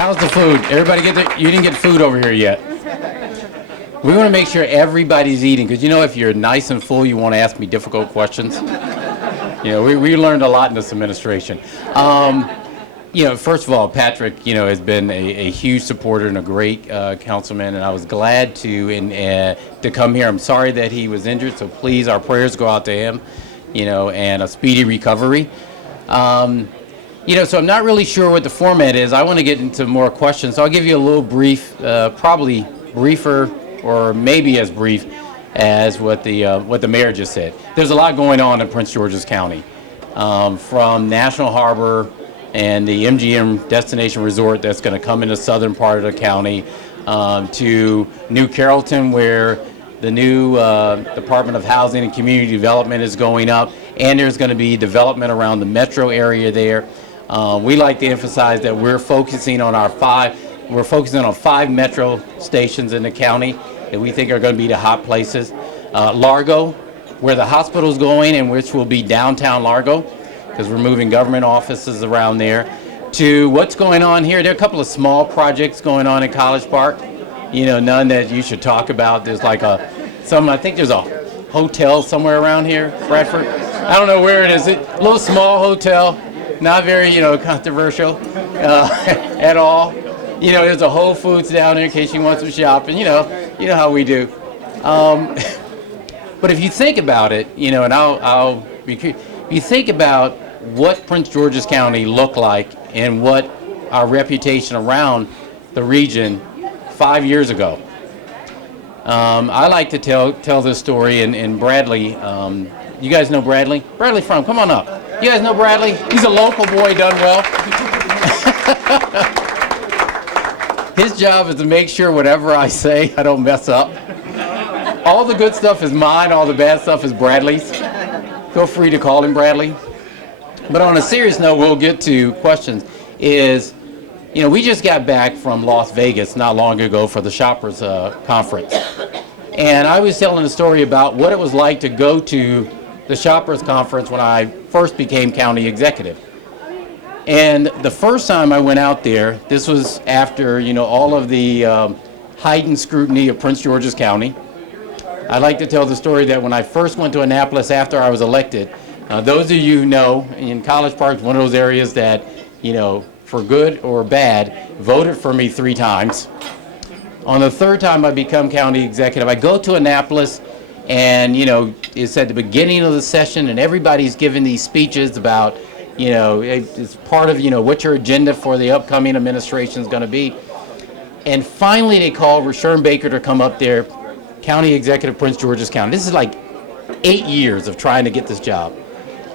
How's the food? Everybody you didn't get food over here yet. We want to make sure everybody's eating, because if you're nice and full, you want to ask me difficult questions. We learned a lot in this administration. First of all, Patrick, has been a huge supporter and a great councilman, and I was glad to come here. I'm sorry that he was injured, so please, our prayers go out to him, and a speedy recovery. So I'm not really sure what the format is. I want to get into more questions, so I'll give you a little brief, probably briefer or maybe as brief as what the mayor just said. There's a lot going on in Prince George's County, from National Harbor and the MGM Destination Resort that's going to come in the southern part of the county, to New Carrollton, where the new Department of Housing and Community Development is going up, and there's going to be development around the metro area there. We like to emphasize that we're focusing on five metro stations in the county that we think are going to be the hot places. Largo, where the hospital's going, and which will be downtown Largo, because we're moving government offices around there, to what's going on here. There are a couple of small projects going on in College Park, none that you should talk about. There's I think there's a hotel somewhere around here, Bradford. I don't know where it is. A little small hotel, not very, controversial at all. There's a Whole Foods down there in case you want some shopping. You know how we do. But if you think about it, and I'll be curious, if you think about what Prince George's County looked like and what our reputation around the region 5 years ago. I like to tell this story, and Bradley, you guys know Bradley? Bradley Frum, come on up. You guys know Bradley? He's a local boy, done well. His job is to make sure whatever I say, I don't mess up. All the good stuff is mine, all the bad stuff is Bradley's. Feel free to call him Bradley. But on a serious note, we'll get to questions, we just got back from Las Vegas not long ago for the Shoppers Conference. And I was telling a story about what it was like to go to the Shoppers Conference when I first became county executive. And the first time I went out there, this was after, all of the heightened scrutiny of Prince George's County. I like to tell the story that when I first went to Annapolis after I was elected, those of you who know, in College Park is one of those areas that, for good or bad, voted for me 3 times. On the third time I become county executive, I go to Annapolis, and, it's at the beginning of the session, and everybody's giving these speeches about, it's part of, what your agenda for the upcoming administration is going to be. And finally they called Rashawn Baker to come up there, county executive, Prince George's County. This is like 8 years of trying to get this job.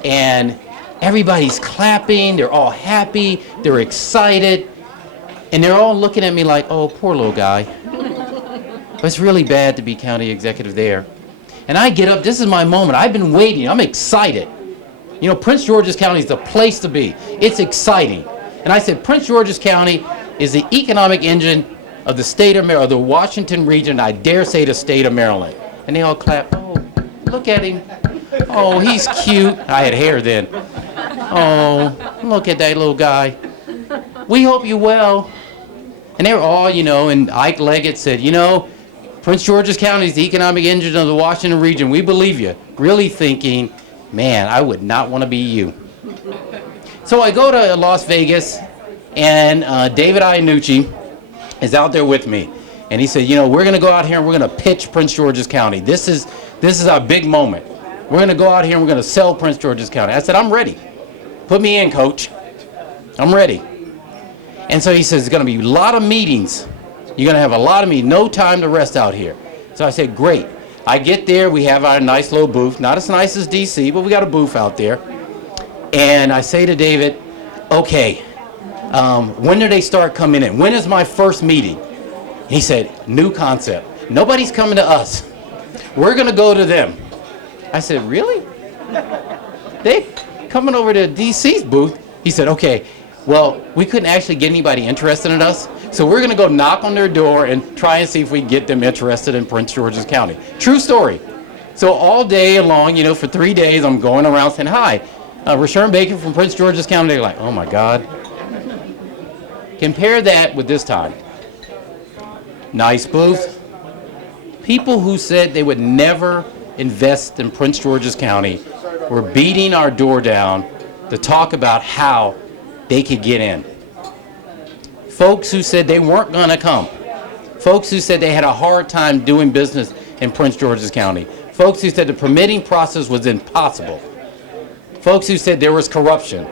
And everybody's clapping, they're all happy, they're excited, and they're all looking at me like, oh, poor little guy. But it's really bad to be county executive there. And I get up, this is my moment, I've been waiting, I'm excited. Prince George's County is the place to be. It's exciting. And I said, Prince George's County is the economic engine of the state of Maryland, the Washington region, I dare say the state of Maryland. And they all clap, oh, look at him. Oh, he's cute. I had hair then. Oh, look at that little guy. We hope you well. And they were all, and Ike Leggett said, Prince George's County is the economic engine of the Washington region. We believe you. Really thinking, man, I would not want to be you. So I go to Las Vegas, and David Iannucci is out there with me. And he said, we're going to go out here and we're going to pitch Prince George's County. This is our big moment. We're going to go out here and we're going to sell Prince George's County. I said, I'm ready. Put me in, coach. I'm ready. And so he says, there's going to be a lot of meetings. You're going to have a lot of meetings. No time to rest out here. So I said, great. I get there. We have our nice little booth. Not as nice as D.C., but we got a booth out there. And I say to David, okay, when do they start coming in? When is my first meeting? He said, new concept. Nobody's coming to us. We're going to go to them. I said, really? They coming over to DC's booth? He said, okay, well, we couldn't actually get anybody interested in us, so we're going to go knock on their door and try and see if we can get them interested in Prince George's County. True story. So all day long, for 3 days, I'm going around saying, hi, Rashawn Baker from Prince George's County. They're like, oh my God. Compare that with this time. Nice booth. People who said they would never invest in Prince George's County were beating our door down to talk about how they could get in. Folks who said they weren't going to come. Folks who said they had a hard time doing business in Prince George's County. Folks who said the permitting process was impossible. Folks who said there was corruption.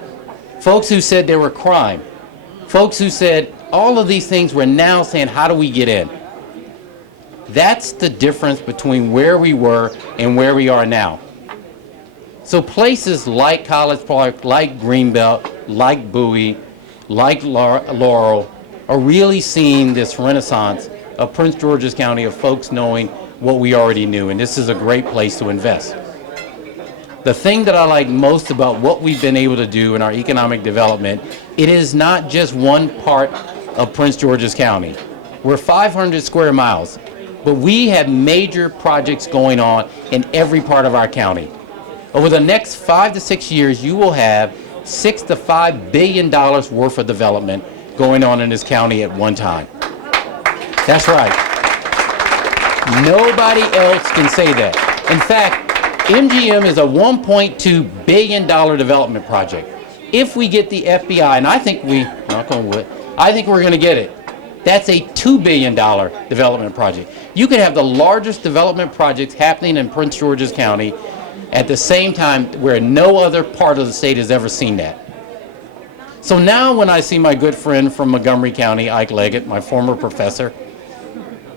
Folks who said there were crime. Folks who said all of these things were now saying, how do we get in? That's the difference between where we were and where we are now. So places like College Park, like Greenbelt, like Bowie, like Laurel are really seeing this renaissance of Prince George's County, of folks knowing what we already knew, and this is a great place to invest. The thing that I like most about what we've been able to do in our economic development, it is not just one part of Prince George's County. We're 500 square miles, but we have major projects going on in every part of our county. Over the next 5 to 6 years, you will have $6 to $5 billion worth of development going on in this county at one time. That's right. Nobody else can say that. In fact, MGM is a $1.2 billion development project. If we get the FBI, and I think we're going to get it, that's a $2 billion development project. You could have the largest development projects happening in Prince George's County at the same time where no other part of the state has ever seen that. So now when I see my good friend from Montgomery County, Ike Leggett, my former professor,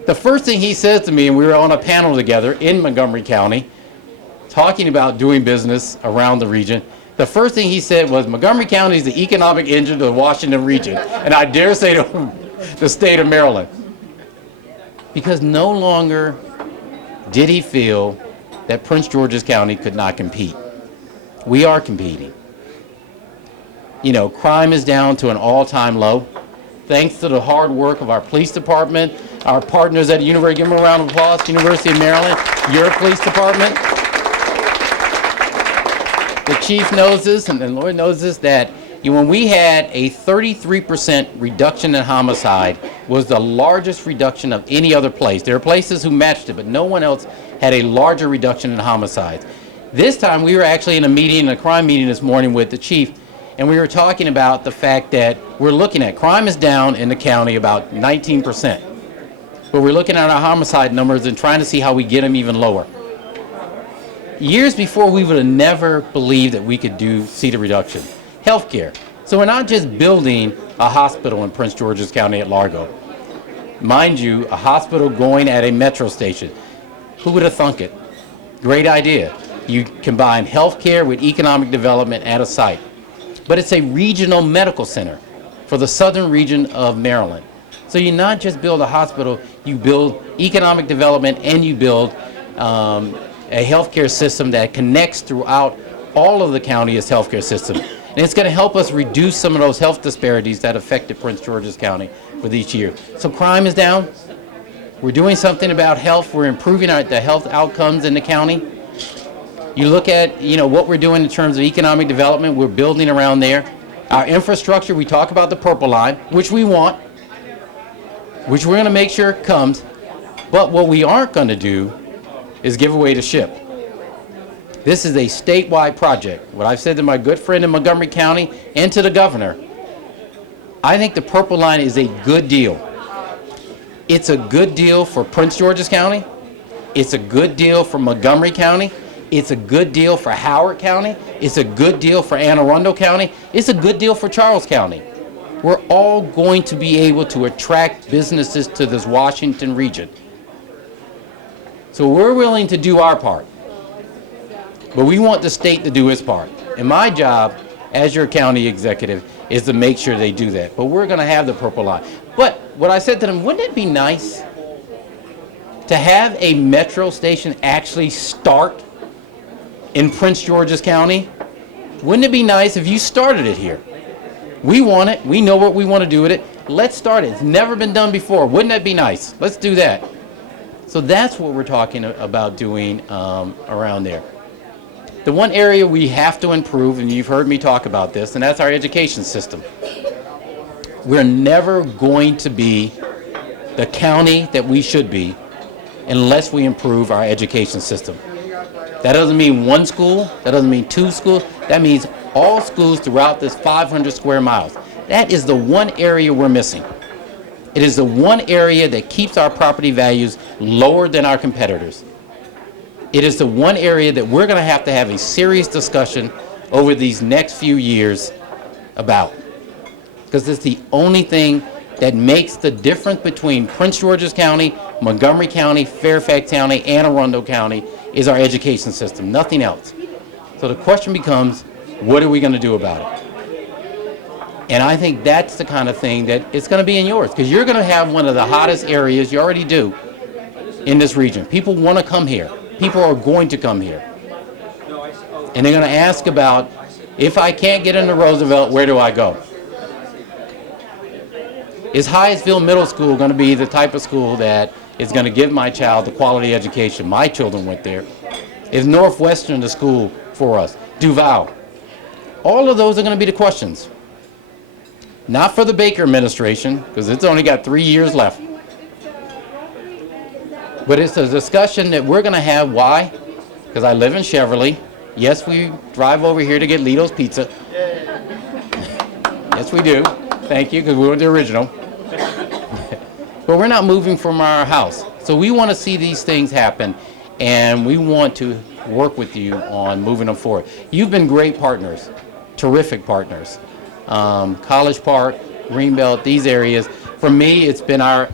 the first thing he says to me, and we were on a panel together in Montgomery County, talking about doing business around the region, the first thing he said was, Montgomery County is the economic engine of the Washington region, and I dare say the state of Maryland. Because no longer did he feel that Prince George's County could not compete. We are competing. You know, crime is down to an all-time low, thanks to the hard work of our police department, our partners at the University. Give them a round of applause, University of Maryland, your police department. The chief knows this, and the Lord knows this, that when we had a 33% reduction in homicide, was the largest reduction of any other place. There are places who matched it, but no one else had a larger reduction in homicides. This time, we were actually in a meeting, a crime meeting this morning with the chief, and we were talking about the fact that we're looking at crime is down in the county about 19%. But we're looking at our homicide numbers and trying to see how we get them even lower. Years before, we would have never believed that we could see the reduction. Healthcare. So we're not just building a hospital in Prince George's County at Largo. Mind you, a hospital going at a metro station. Who would have thunk it? Great idea. You combine healthcare with economic development at a site. But it's a regional medical center for the southern region of Maryland. So you not just build a hospital, you build economic development and you build a healthcare system that connects throughout all of the county's healthcare system. And it's going to help us reduce some of those health disparities that affected Prince George's County for each year. So crime is down. We're doing something about health. We're improving the health outcomes in the county. You look at, what we're doing in terms of economic development, we're building around there. Our infrastructure, we talk about the Purple Line, which we want, which we're going to make sure comes. But what we aren't going to do is give away the ship. This is a statewide project. What I've said to my good friend in Montgomery County and to the governor, I think the Purple Line is a good deal. It's a good deal for Prince George's County. It's a good deal for Montgomery County. It's a good deal for Howard County. It's a good deal for Anne Arundel County. It's a good deal for Charles County. We're all going to be able to attract businesses to this Washington region. So we're willing to do our part. But we want the state to do its part. And my job as your county executive is to make sure they do that. But we're going to have the Purple Line. But what I said to them, wouldn't it be nice to have a metro station actually start in Prince George's County? Wouldn't it be nice if you started it here? We want it. We know what we want to do with it. Let's start it. It's never been done before. Wouldn't that be nice? Let's do that. So that's what we're talking about doing around there. The one area we have to improve, and you've heard me talk about this, and that's our education system. we're never going to be the county that we should be unless we improve our education system. That doesn't mean one school, that doesn't mean two schools, that means all schools throughout this 500 square miles. That is the one area we're missing. It is the one area that keeps our property values lower than our competitors. It is the one area that we're going to have a serious discussion over these next few years about. Because it's the only thing that makes the difference between Prince George's County, Montgomery County, Fairfax County, Anne Arundel County is our education system, nothing else. So the question becomes, what are we going to do about it? And I think that's the kind of thing that it's going to be in yours, because you're going to have one of the hottest areas, you already do, in this region. People want to come here. People are going to come here. And they're going to ask about, if I can't get into Roosevelt, where do I go? Is Hyattsville Middle School going to be the type of school that is going to give my child the quality education my children went there? Is Northwestern the school for us? Duval? All of those are going to be the questions. Not for the Baker administration, because it's only got 3 years left. But it's a discussion that we're going to have. Why? Because I live in Cheverly. Yes, we drive over here to get Lito's Pizza. Yes, we do. Thank you, because we were the original. But we're not moving from our house. So we want to see these things happen, and we want to work with you on moving them forward. You've been great partners, terrific partners. College Park, Greenbelt, these areas. For me, it's been our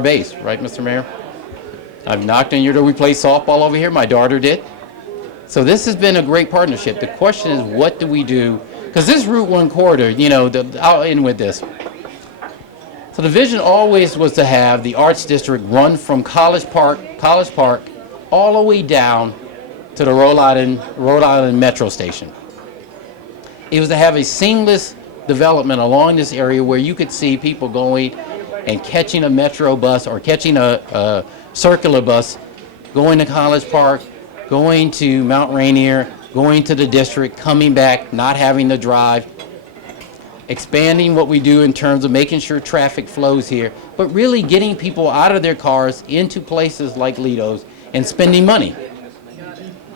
base, right, Mr. Mayor? I've knocked on your door. We play softball over here. My daughter did. So this has been a great partnership. The question is, what do we do? Because this Route 1 corridor, I'll end with this. So the vision always was to have the Arts District run from College Park, all the way down to the Rhode Island Metro Station. It was to have a seamless development along this area where you could see people going and catching a Metro bus or catching a circular bus, going to College Park, going to Mount Rainier, going to the district, coming back, not having to drive, expanding what we do in terms of making sure traffic flows here, but really getting people out of their cars into places like Lito's and spending money.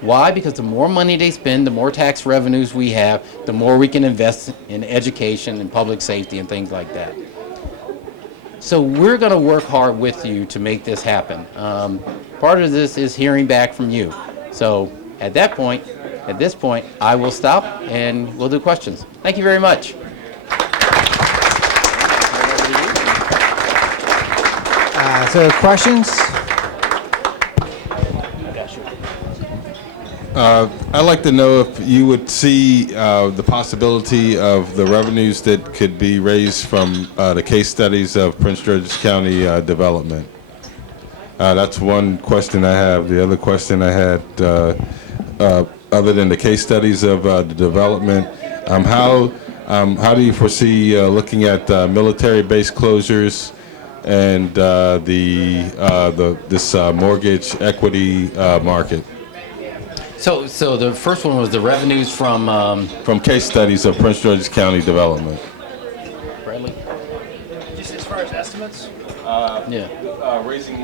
Why? Because the more money they spend, the more tax revenues we have, the more we can invest in education and public safety and things like that. So we're going to work hard with you to make this happen. Part of this is hearing back from you. So at this point, I will stop and we'll do questions. Thank you very much. So questions? I'd like to know if you would see the possibility of the revenues that could be raised from the case studies of Prince George's County development. That's one question I have. The other question I had, other than the case studies of the development, how do you foresee looking at military base closures and this mortgage equity market? So the first one was the revenues from case studies of Prince George's County development. Bradley? Just as far as estimates? Yeah. Raising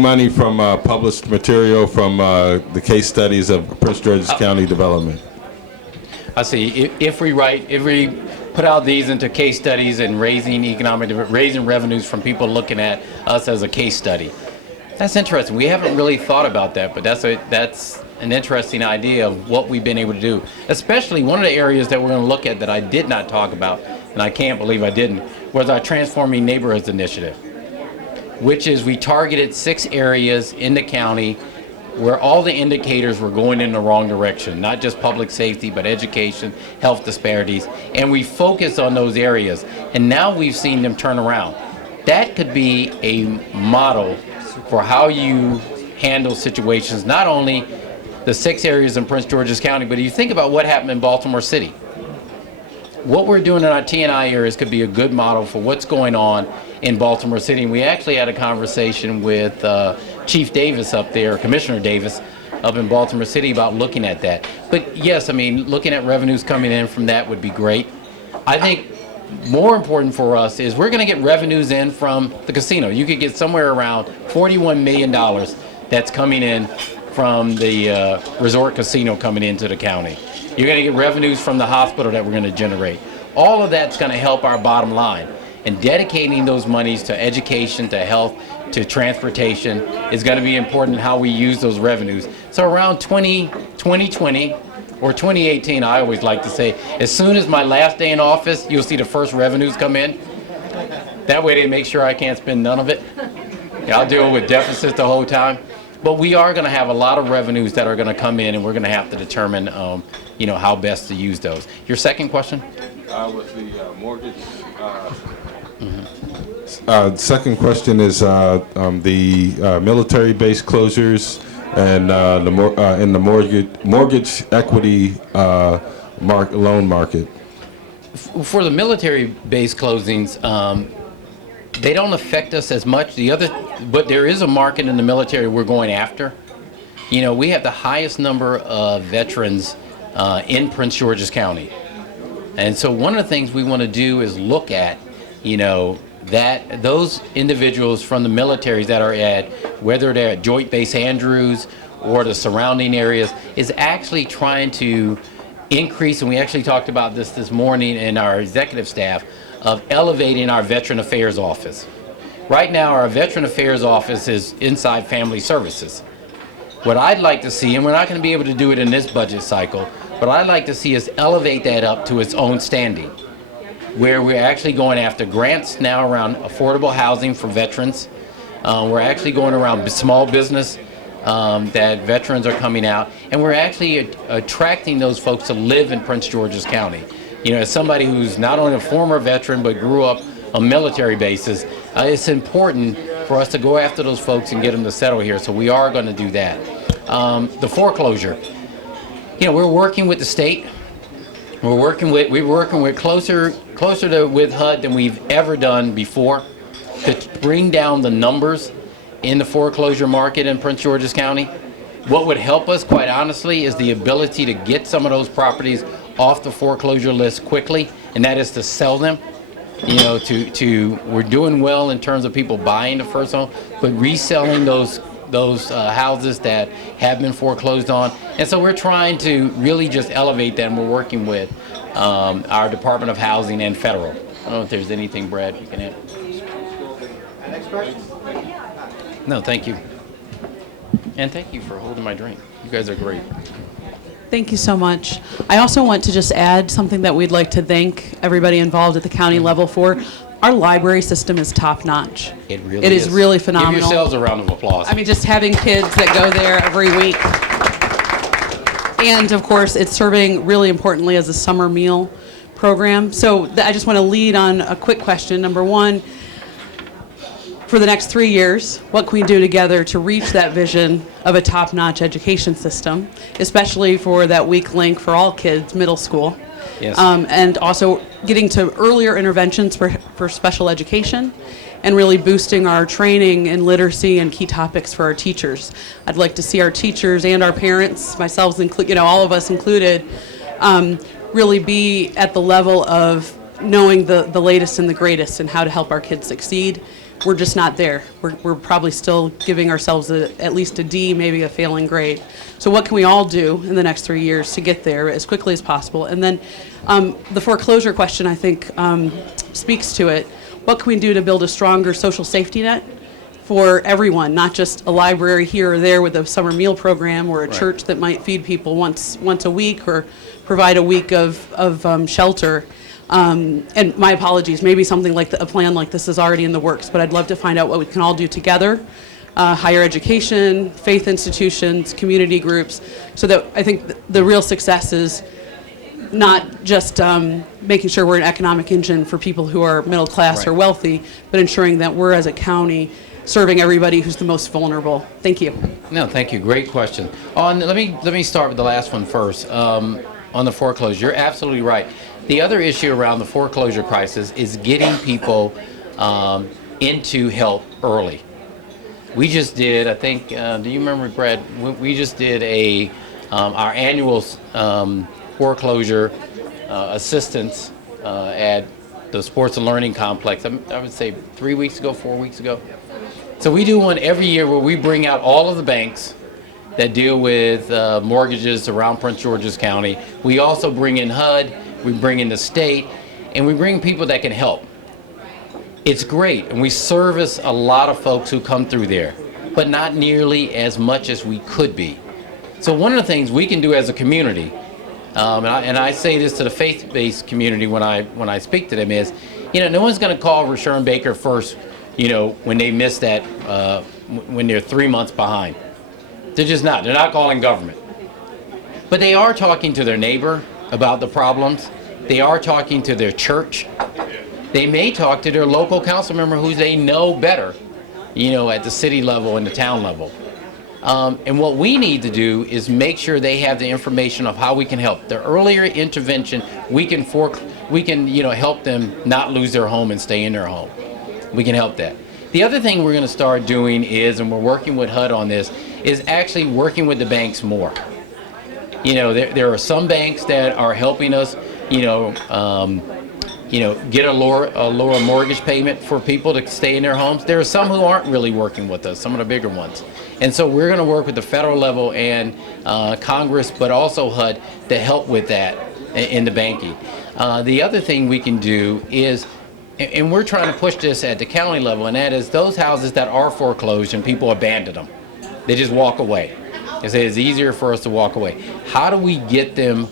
money from published material from the case studies of Prince George's County development. I see. If we put out these into case studies and raising revenues from people looking at us as a case study. That's interesting. We haven't really thought about that, but that's an interesting idea of what we've been able to do. Especially one of the areas that we're going to look at that I did not talk about, and I can't believe I didn't, was our Transforming Neighborhoods initiative, which is we targeted 6 areas in the county where all the indicators were going in the wrong direction, not just public safety, but education, health disparities, and we focused on those areas, and now we've seen them turn around. That could be a model for how you handle situations, not only the 6 areas in Prince George's County, but if you think about what happened in Baltimore City. What we're doing in our T&I areas could be a good model for what's going on in Baltimore City. And we actually had a conversation with Chief Davis up there, Commissioner Davis, up in Baltimore City about looking at that. But yes, I mean, looking at revenues coming in from that would be great. I think more important for us is we're going to get revenues in from the casino. You could get somewhere around $41 million that's coming in from the resort casino coming into the county. You're going to get revenues from the hospital that we're going to generate. All of that's going to help our bottom line. And dedicating those monies to education, to health, to transportation is going to be important in how we use those revenues. So around 2020 or 2018, I always like to say, as soon as my last day in office, you'll see the first revenues come in. That way they make sure I can't spend none of it. I'll deal with deficits the whole time. But we are going to have a lot of revenues that are going to come in, and we're going to have to determine, how best to use those. Your second question? With the mortgage. Second question is the military base closures and in the mortgage equity loan market. For the military base closings, they don't affect us as much. But there is a market in the military we're going after. We have the highest number of veterans in Prince George's County. And so one of the things we want to do is look at, that those individuals from the militaries that are at, whether they're at Joint Base Andrews or the surrounding areas, is actually trying to increase, and we actually talked about this morning in our executive staff, of elevating our Veteran Affairs Office. Right now, our Veteran Affairs Office is inside Family Services. What I'd like to see, and we're not going to be able to do it in this budget cycle, but I'd like to see us elevate that up to its own standing, where we're actually going after grants now around affordable housing for veterans. We're actually going around small business that veterans are coming out, and we're actually attracting those folks to live in Prince George's County. As somebody who's not only a former veteran but grew up on military bases, it's important for us to go after those folks and get them to settle here. So we are going to do that. The foreclosure. We're working with the state. We're working with closer with HUD than we've ever done before to bring down the numbers in the foreclosure market in Prince George's County. What would help us, quite honestly, is the ability to get some of those properties off the foreclosure list quickly, and that is to sell them. We're doing well in terms of people buying the first home, but reselling those houses that have been foreclosed on. And so we're trying to really just elevate them. We're working with our Department of Housing and federal. I don't know if there's anything, Brad, you can add. Next question. No, thank you. And thank you for holding my drink. You guys are great. Thank you so much. I also want to just add something that we'd like to thank everybody involved at the county level for. Our library system is top-notch. It really is really phenomenal. Give yourselves a round of applause. I mean, just having kids that go there every week. And, of course, it's serving really importantly as a summer meal program. So I just want to lead on a quick question. Number one, for the next 3 years, what can we do together to reach that vision of a top-notch education system, especially for that weak link for all kids, middle school? Yes. And also getting to earlier interventions for special education and really boosting our training in literacy and key topics for our teachers. I'd like to see our teachers and our parents, myself included, all of us included, really be at the level of knowing the latest and the greatest and how to help our kids succeed. We're just not there. We're probably still giving ourselves at least a D, maybe a failing grade. So what can we all do in the next 3 years to get there as quickly as possible? And then the foreclosure question, I think, speaks to it. What can we do to build a stronger social safety net for everyone, not just a library here or there with a summer meal program or a church that might feed people once a week or provide a week of shelter? And my apologies, maybe something like a plan like this is already in the works, but I'd love to find out what we can all do together, higher education, faith institutions, community groups, so that I think the real success is not just making sure we're an economic engine for people who are middle class or wealthy, but ensuring that we're, as a county, serving everybody who's the most vulnerable. Thank you. No, thank you. Great question. Let me start with the last one first. On the foreclosure, you're absolutely right. The other issue around the foreclosure crisis is getting people into help early. We just did, I think, do you remember, Brad? We just did our annual foreclosure assistance at the sports and learning complex. I would say 3 weeks ago, 4 weeks ago. So we do one every year where we bring out all of the banks that deal with mortgages around Prince George's County. We also bring in HUD, we bring in the state, and we bring people that can help. It's great, and we service a lot of folks who come through there, but not nearly as much as we could be. So one of the things we can do as a community, and I say this to the faith-based community when I speak to them, is, no one's going to call Rashawn Baker first, when they miss that, when they're 3 months behind. They're just not. They're not calling government. But they are talking to their neighbor about the problems. They are talking to their church. They may talk to their local council member who they know better, at the city level and the town level. And what we need to do is make sure they have the information of how we can help. The earlier intervention, we can help them not lose their home and stay in their home. We can help that. The other thing we're going to start doing is, and we're working with HUD on this, is actually working with the banks more. There are some banks that are helping us, get a lower mortgage payment for people to stay in their homes. There are some who aren't really working with us, some of the bigger ones. And so we're going to work with the federal level and Congress, but also HUD to help with that in the banking. The other thing we can do is, and we're trying to push this at the county level, and that is those houses that are foreclosed and people abandon them. They just walk away. They say it's easier for us to walk away. How do we get them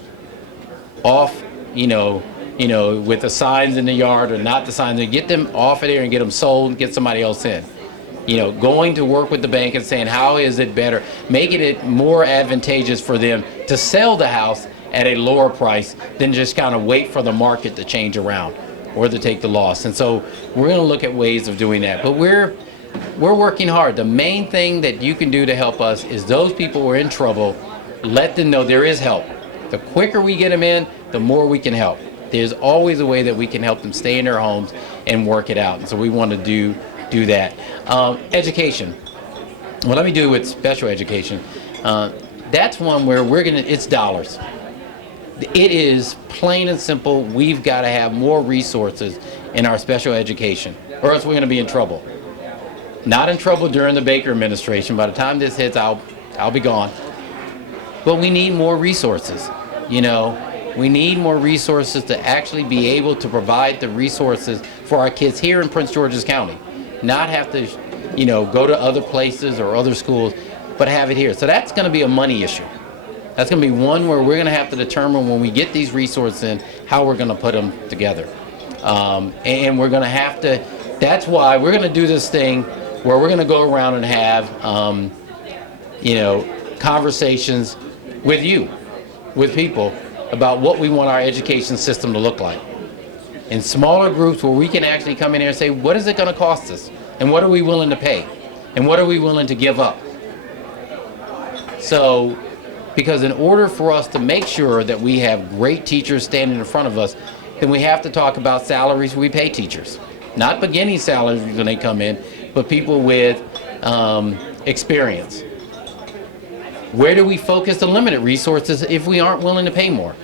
off, with the signs in the yard or not the signs, and get them off of there and get them sold and get somebody else in? Going to work with the bank and saying, how is it better, making it more advantageous for them to sell the house at a lower price than just kind of wait for the market to change around or to take the loss. And so we're going to look at ways of doing that. But we're working hard. The main thing that you can do to help us is those people who are in trouble, let them know there is help. The quicker we get them in, the more we can help. There's always a way that we can help them stay in their homes and work it out. And so we want to do that. Education. What let me do with special education. That's one where it's dollars. It is plain and simple. We've got to have more resources in our special education, or else we're going to be in trouble. Not in trouble during the Baker administration. By the time this hits, I'll be gone. But we need more resources. We need more resources to actually be able to provide the resources for our kids here in Prince George's County. Not have to, go to other places or other schools, but have it here. So that's going to be a money issue. That's going to be one where we're going to have to determine when we get these resources in, how we're going to put them together. And we're going to have to, that's why we're going to do this thing where we're going to go around and have, conversations with you, with people, about what we want our education system to look like. In smaller groups where we can actually come in here and say, what is it going to cost us? And what are we willing to pay? And what are we willing to give up? So, because in order for us to make sure that we have great teachers standing in front of us, then we have to talk about salaries we pay teachers. Not beginning salaries when they come in, but people with experience. Where do we focus the limited resources if we aren't willing to pay more?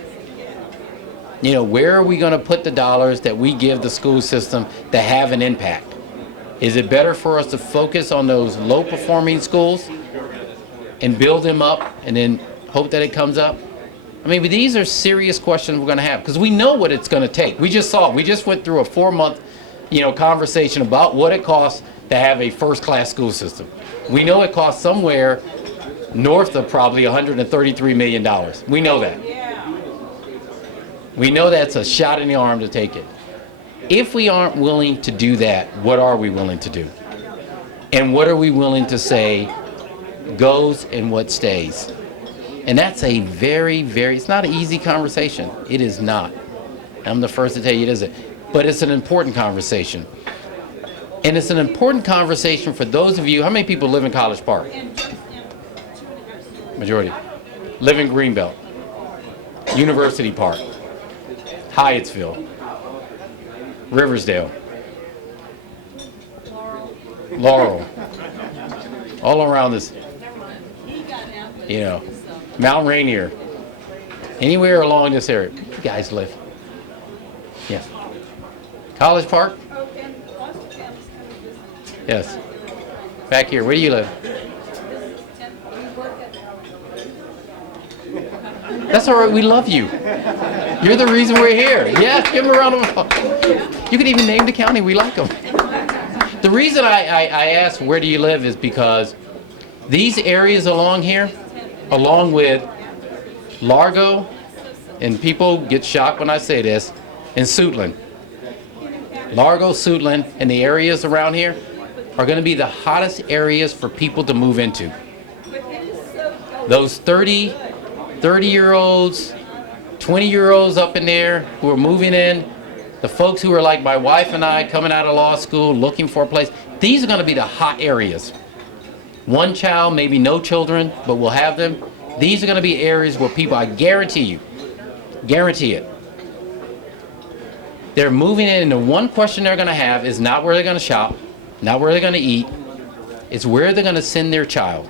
Where are we going to put the dollars that we give the school system to have an impact? Is it better for us to focus on those low-performing schools and build them up and then hope that it comes up? But these are serious questions we're going to have, because we know what it's going to take. We just went through a 4-month, conversation about what it costs to have a first-class school system. We know it costs somewhere north of probably $133 million. We know that. We know that's a shot in the arm to take it. If we aren't willing to do that, what are we willing to do? And what are we willing to say goes and what stays? And that's a very, it's not an easy conversation. It is not. I'm the first to tell you it isn't. But it's an important conversation. And it's an important conversation for those of you, how many people live in College Park? Majority. Live in Greenbelt. University Park. Hyattsville. Riversdale. Laurel. All around this, Mount Rainier. Anywhere along this area. You guys live. Yeah. College Park? Yes. Back here. Where do you live? That's all right. We love you. You're the reason we're here. Yes, give them a round of applause. You can even name the county. We like them. The reason I asked where do you live is because these areas along here, along with Largo, and people get shocked when I say this, and Suitland. Largo, Suitland, and the areas around here are going to be the hottest areas for people to move into. Those 30-year-olds, 20-year-olds up in there who are moving in, the folks who are like my wife and I coming out of law school looking for a place, these are going to be the hot areas. One child, maybe no children, but we'll have them. These are going to be areas where people, I guarantee it, they're moving in and the one question they're going to have is not where they're going to shop, not where they're going to eat, it's where they're going to send their child.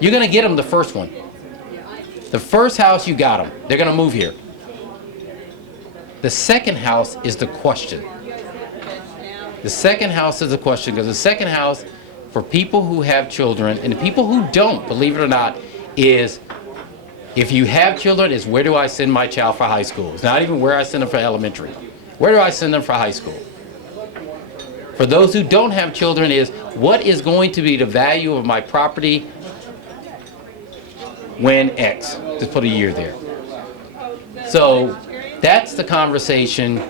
You're going to get them the first one. The first house, you got them. They're going to move here. The second house is the question. The second house is the question because the second house for people who have children and the people who don't, believe it or not, is if you have children, is where do I send my child for high school? It's not even where I send them for elementary. Where do I send them for high school? For those who don't have children is what is going to be the value of my property when X? Just put a year there. So that's the conversation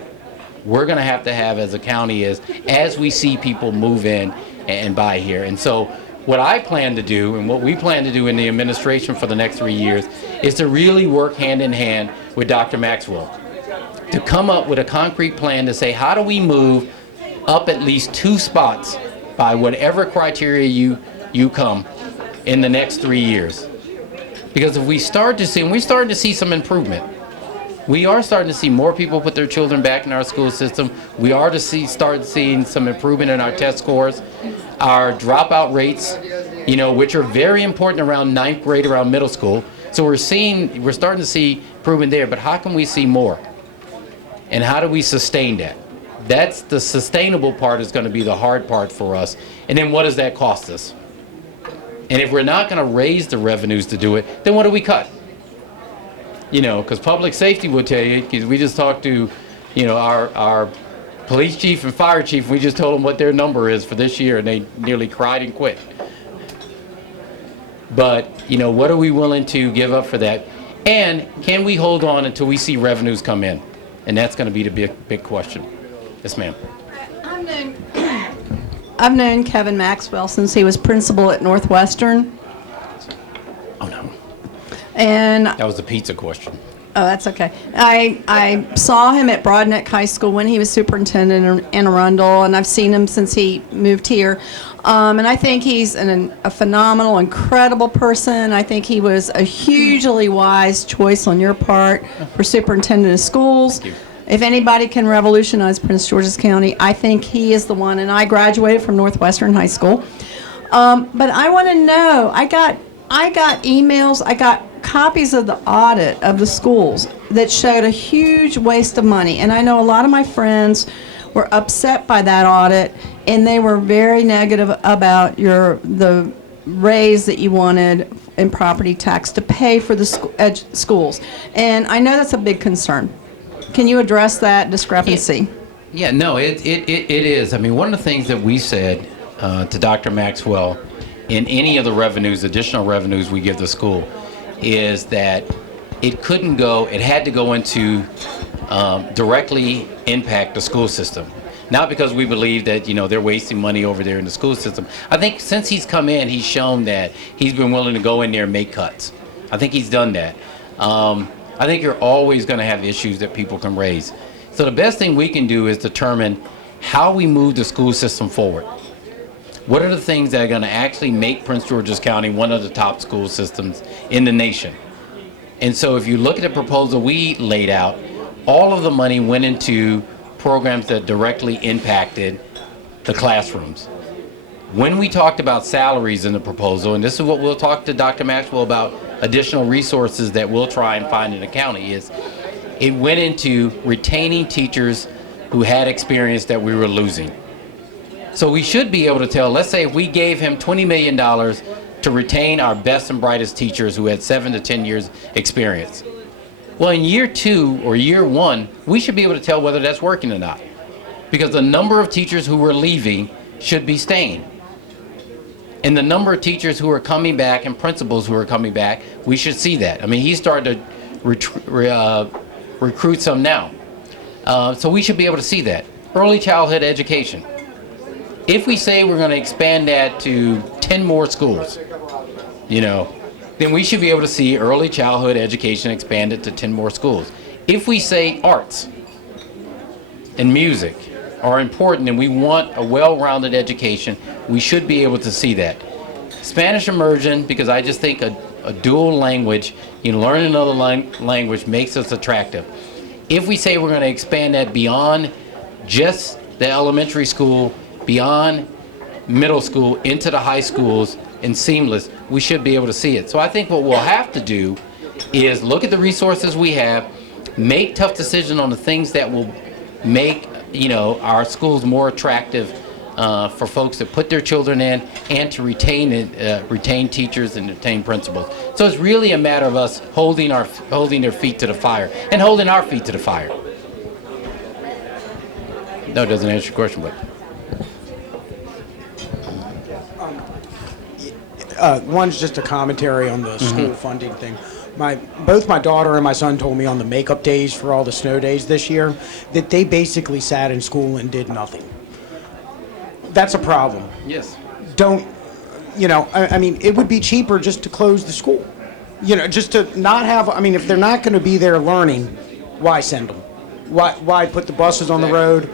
we're going to have as a county is as we see people move in and buy here. And so what I plan to do and what we plan to do in the administration for the next 3 years is to really work hand in hand with Dr. Maxwell to come up with a concrete plan to say how do we move up at least 2 spots by whatever criteria you come in the next 3 years. Because if we start to see, and we're starting to see some improvement, we are starting to see more people put their children back in our school system. We are to start seeing some improvement in our test scores, our dropout rates, which are very important around 9th grade, around middle school. So we're starting to see improvement there, but how can we see more? And how do we sustain that? That's the sustainable part is going to be the hard part for us. And then what does that cost us? And if we're not going to raise the revenues to do it, then what do we cut? Because public safety will tell you, because we just talked to, our police chief and fire chief, we just told them what their number is for this year, and they nearly cried and quit. But, what are we willing to give up for that? And can we hold on until we see revenues come in? And that's going to be the big question. Yes, ma'am. I've known Kevin Maxwell since he was principal at Northwestern. Oh, no. And That was the pizza question. oh, that's okay. I saw him at Broadneck High School when he was superintendent in Anne Arundel, and I've seen him since he moved here. And I think he's a phenomenal, incredible person. I think he was a hugely wise choice on your part for superintendent of schools. Thank you. If anybody can revolutionize Prince George's County, I think he is the one. And I graduated from Northwestern High School. But I want to know, I got emails, I got copies of the audit of the schools that showed a huge waste of money. And I know a lot of my friends were upset by that audit, and they were very negative about the raise that you wanted in property tax to pay for the schools. And I know that's a big concern. Can you address that discrepancy? Yeah, no, it is. I mean, one of the things that we said to Dr. Maxwell in any of the revenues, additional revenues we give the school, is that it had to go into directly impact the school system. Not because we believe that, they're wasting money over there in the school system. I think since he's come in, he's shown that he's been willing to go in there and make cuts. I think he's done that. I think you're always going to have issues that people can raise. So the best thing we can do is determine how we move the school system forward. What are the things that are going to actually make Prince George's County one of the top school systems in the nation? And so if you look at the proposal we laid out, all of the money went into programs that directly impacted the classrooms. When we talked about salaries in the proposal, and this is what we'll talk to Dr. Maxwell about, additional resources that we'll try and find in the county, is it went into retaining teachers who had experience that we were losing. So we should be able to tell, let's say if we gave him $20 million to retain our best and brightest teachers who had 7 to 10 years experience. Well, in year 2 or year 1, we should be able to tell whether that's working or not. Because the number of teachers who were leaving should be staying. And the number of teachers who are coming back and principals who are coming back, we should see that. I mean, he's starting to recruit some now. So we should be able to see that. Early childhood education. If we say we're going to expand that to 10 more schools, then we should be able to see early childhood education expanded to 10 more schools. If we say arts and music are important and we want a well-rounded education, we should be able to see that. Spanish immersion, because I just think a dual language, learning another language makes us attractive. If we say we're going to expand that beyond just the elementary school, beyond middle school, into the high schools, and seamless, we should be able to see it. So I think what we'll have to do is look at the resources we have, make tough decisions on the things that will make our schools more attractive for folks to put their children in, and to retain teachers and retain principals. So it's really a matter of us holding their feet to the fire and holding our feet to the fire. No, it doesn't answer your question, but. One's just a commentary on the school funding thing. Both my daughter and my son told me on the makeup days for all the snow days this year that they basically sat in school and did nothing. That's a problem. Yes. I mean, it would be cheaper just to close the school. Just to not have, if they're not going to be there learning, why send them? Why put the buses on the road?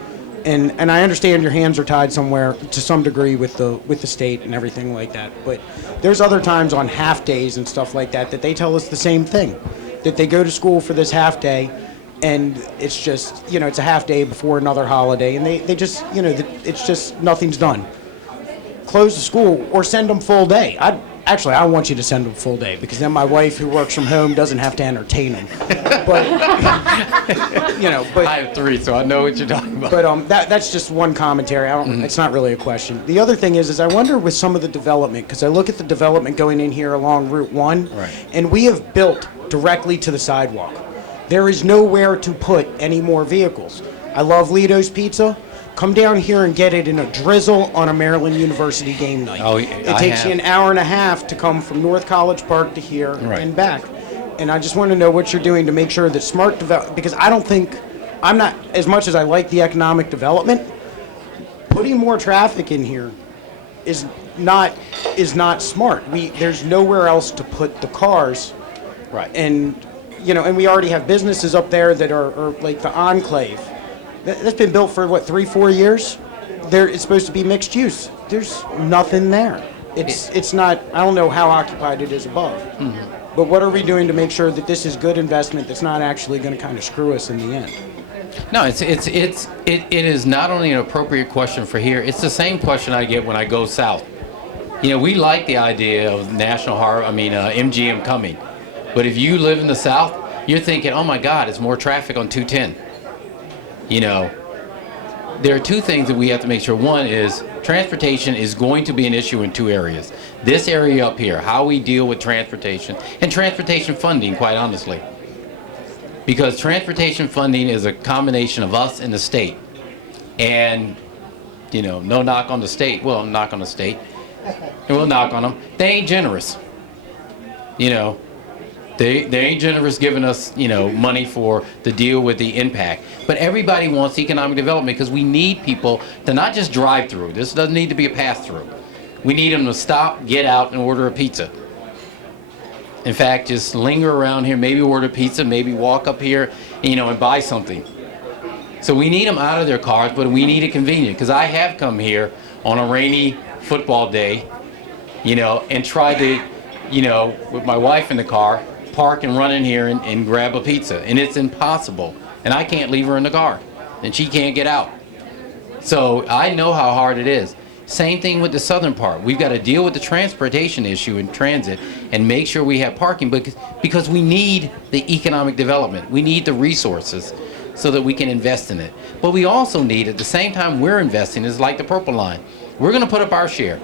And I understand your hands are tied somewhere to some degree with the state and everything like that. But there's other times on half days and stuff like that they tell us the same thing, that they go to school for this half day, and it's just it's a half day before another holiday, and they just it's just nothing's done. Close the school or send them full day. I want you to send them full day, because then my wife, who works from home, doesn't have to entertain them. But I have 3, so I know what you're talking about. But that's just one commentary. It's not really a question. The other thing is I wonder with some of the development, because I look at the development going in here along Route 1, right, and we have built directly to the sidewalk. There is nowhere to put any more vehicles. I love Lito's Pizza. Come down here and get it in a drizzle on a Maryland University game night. Oh, it takes you an hour and a half to come from North College Park to here and back. And I just want to know what you're doing to make sure that smart development, because I'm not, as much as I like the economic development, putting more traffic in here is not smart. There's nowhere else to put the cars. Right. And we already have businesses up there that are like the Enclave. That's been built for 3-4 years. It's supposed to be mixed use. There's nothing there. It's not. I don't know how occupied it is above. But what are we doing to make sure that this is good investment that's not actually going to kind of screw us in the end? No, it is not only an appropriate question for here. It's the same question I get when I go south. We like the idea of MGM coming, but if you live in the south, you're thinking, oh my God, it's more traffic on 210. There are 2 things that we have to make sure. One is transportation is going to be an issue in 2 areas. This area up here, how we deal with transportation, and transportation funding, quite honestly. Because transportation funding is a combination of us and the state. And, no knock on the state. Well, knock on the state. And we'll knock on them. They ain't generous. They ain't generous giving us, money for to deal with the impact. But everybody wants economic development, because we need people to not just drive through. This doesn't need to be a pass-through. We need them to stop, get out, and order a pizza. In fact, just linger around here, maybe order pizza, maybe walk up here, and buy something. So we need them out of their cars, but we need it convenient. Because I have come here on a rainy football day, and tried to, with my wife in the car, park and run in here and grab a pizza, and it's impossible, and I can't leave her in the car, and she can't get out. So I know how hard it is. Same thing with the southern part. We've got to deal with the transportation issue in transit and make sure we have parking, because we need the economic development. We need the resources so that we can invest in it. But we also need, at the same time we're investing, is like the Purple Line. We're going to put up our share.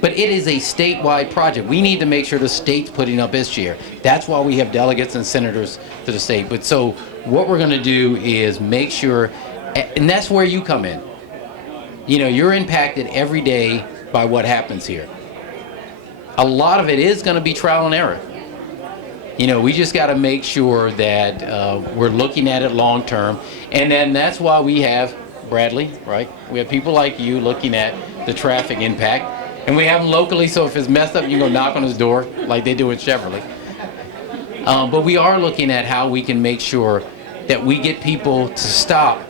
But it is a statewide project. We need to make sure the state's putting up its share. That's why we have delegates and senators to the state. But so what we're going to do is make sure, and that's where you come in. You know, you're impacted every day by what happens here. A lot of it is going to be trial and error. You know, we just got to make sure that we're looking at it long term. And then that's why we have Bradley, right? We have people like you looking at the traffic impact. And we have them locally, so if it's messed up, you can go knock on his door like they do in Chevrolet. But we are looking at how we can make sure that we get people to stop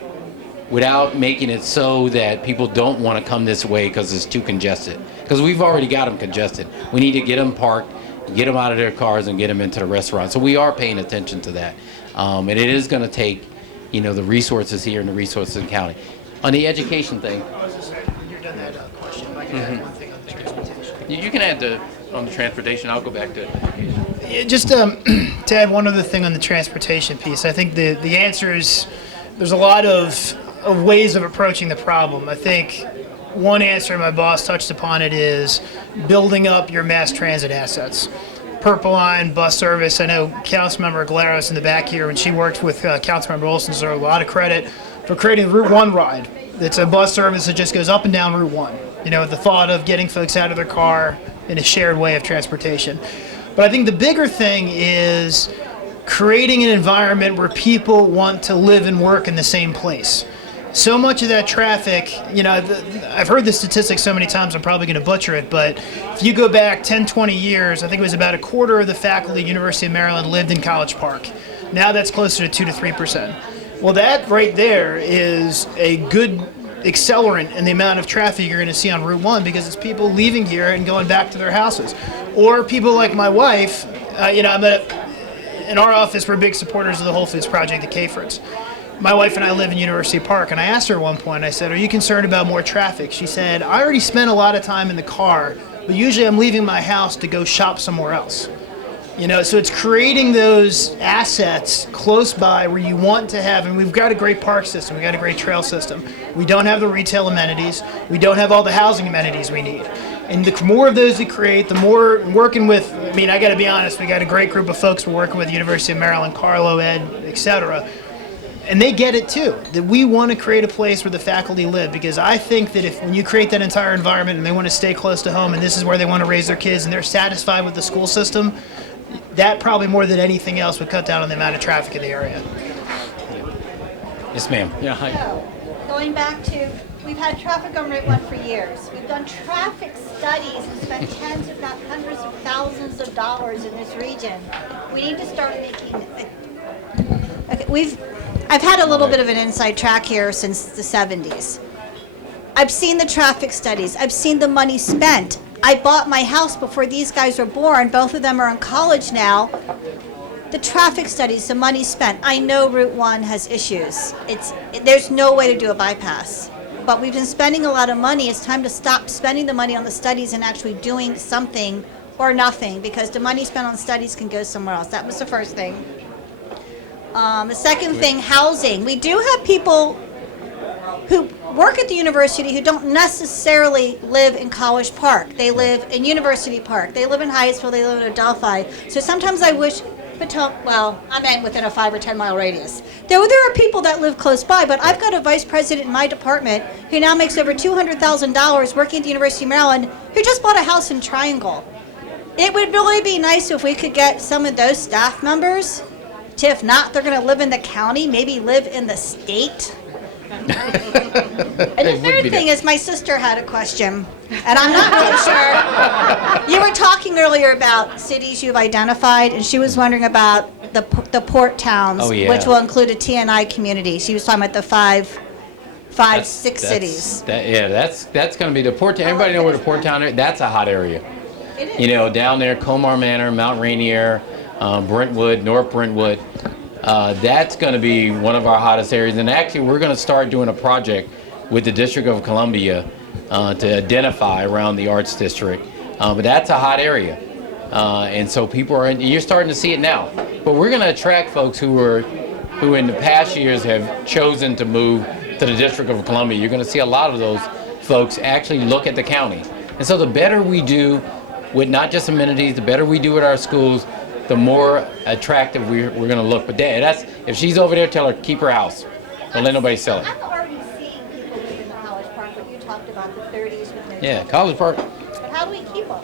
without making it so that people don't want to come this way because it's too congested. Because we've already got them congested. We need to get them parked, get them out of their cars, and get them into the restaurant. So we are paying attention to that. And it is going to take, you know, the resources here and the resources in the county. On the education thing. I was just saying, when you're done that question, if I can add one thing on the transportation. You can add on the transportation. I'll go back to education. Yeah, just to add one other thing on the transportation piece, I think the answer is there's a lot of ways of approaching the problem. I think one answer, my boss touched upon it, is building up your mass transit assets. Purple Line, bus service. I know Councilmember Galeros in the back here, when she worked with Councilmember Olson, deserves a lot of credit for creating the Route 1 ride. It's a bus service that just goes up and down Route 1. You know, the thought of getting folks out of their car in a shared way of transportation. But I think the bigger thing is creating an environment where people want to live and work in the same place. So much of that traffic, you know, I've heard the statistics so many times I'm probably going to butcher it, but if you go back 10, 20 years, I think it was about a quarter of the faculty at University of Maryland lived in College Park. Now that's closer to 2 to 3%. Well, that right there is a good accelerant in the amount of traffic you're going to see on Route 1, because it's people leaving here and going back to their houses. Or people like my wife, you know, in our office, we're big supporters of the Whole Foods Project at Caford's. My wife and I live in University Park, and I asked her at one point, I said, are you concerned about more traffic? She said, I already spent a lot of time in the car, but usually I'm leaving my house to go shop somewhere else. You know, so it's creating those assets close by where you want to have, and we've got a great park system, we've got a great trail system. We don't have the retail amenities, we don't have all the housing amenities we need. And the more of those we create, the more working with, I mean, I got to be honest, we got a great group of folks we're working with, University of Maryland, Carlo, Ed, etc. And they get it too, that we want to create a place where the faculty live, because I think that when you create that entire environment and they want to stay close to home and this is where they want to raise their kids and they're satisfied with the school system, that probably more than anything else would cut down on the amount of traffic in the area. Yes, ma'am. Yeah, hi. So, going back to, we've had traffic on Route 1 for years. We've done traffic studies and spent tens, if not hundreds of thousands of dollars in this region. We need to start making, okay, I've had a little bit of an inside track here since the 70s. I've seen the traffic studies. I've seen the money spent. I bought my house before these guys were born. Both of them are in college now. The traffic studies, the money spent. I know Route 1 has issues. There's no way to do a bypass. But we've been spending a lot of money. It's time to stop spending the money on the studies and actually doing something or nothing, because the money spent on studies can go somewhere else. That was the first thing. The second thing, housing. We do have people who work at the university who don't necessarily live in College Park. They live in University Park. They live in Hyattsville. They live in Adelphi. So sometimes I wish, I meant within a 5 or 10 mile radius. There are people that live close by, but I've got a vice president in my department who now makes over $200,000 working at the University of Maryland, who just bought a house in Triangle. It would really be nice if we could get some of those staff members to, if not, they're going to live in the county, maybe live in the state. And the third thing is, my sister had a question, and I'm not really sure. You were talking earlier about cities you've identified, and she was wondering about the port towns, which will include a TNI community. She was talking about the six cities. That's going to be the port town. Everybody know where the port town is? That's a hot area. It is. You know, down there, Comar Manor, Mount Rainier, Brentwood, North Brentwood. That's going to be one of our hottest areas. And actually, we're going to start doing a project with the District of Columbia to identify around the Arts District. But that's a hot area. And so people you're starting to see it now. But we're going to attract folks who are who in the past years have chosen to move to the District of Columbia. You're going to see a lot of those folks actually look at the county. And so the better we do with not just amenities, the better we do with our schools, the more attractive we're going to look. But that's if she's over there, tell her keep her house. Don't let nobody sell it. I'm already seeing people live in the College Park, what you talked about, the 30s when they're Yeah, College Park. But how do we keep them?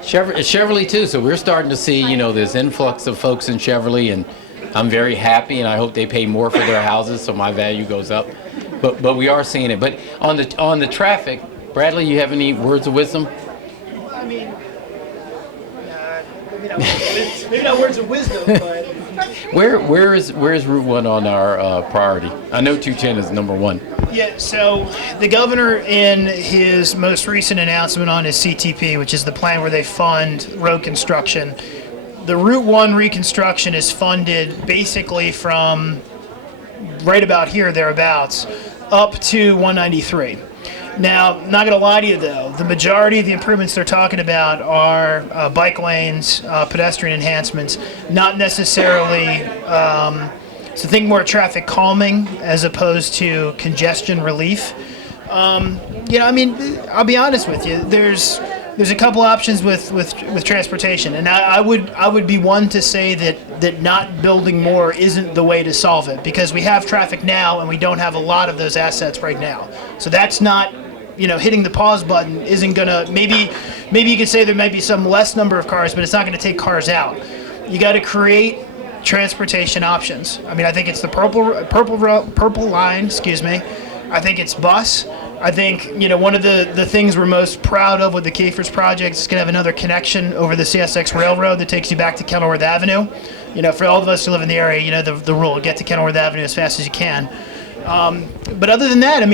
Chevrolet too. So we're starting to see, this influx of folks in Chevrolet, and I'm very happy, and I hope they pay more for their houses, so my value goes up. But we are seeing it. But on the traffic, Bradley, you have any words of wisdom? I mean, maybe not words of wisdom, but Where is Route 1 on our priority? I know 210 is number one. yeah. So the governor, in his most recent announcement on his CTP, which is the plan where they fund road construction, the Route 1 reconstruction is funded basically from right about here, thereabouts, up to 193. Now, not going to lie to you though, the majority of the improvements they're talking about are bike lanes, pedestrian enhancements, not necessarily, so think more traffic calming as opposed to congestion relief. I'll be honest with you, there's a couple options with transportation, and I would be one to say that not building more isn't the way to solve it, because we have traffic now and we don't have a lot of those assets right now. So that's not, hitting the pause button isn't gonna, maybe you could say there might be some less number of cars, but it's not gonna take cars out. You gotta create transportation options. I think it's the purple line, I think it's bus. I think, one of the things we're most proud of with the Kiefer's project is going to have another connection over the CSX Railroad that takes you back to Kenilworth Avenue. For all of us who live in the area, the rule, get to Kenilworth Avenue as fast as you can. But other than that,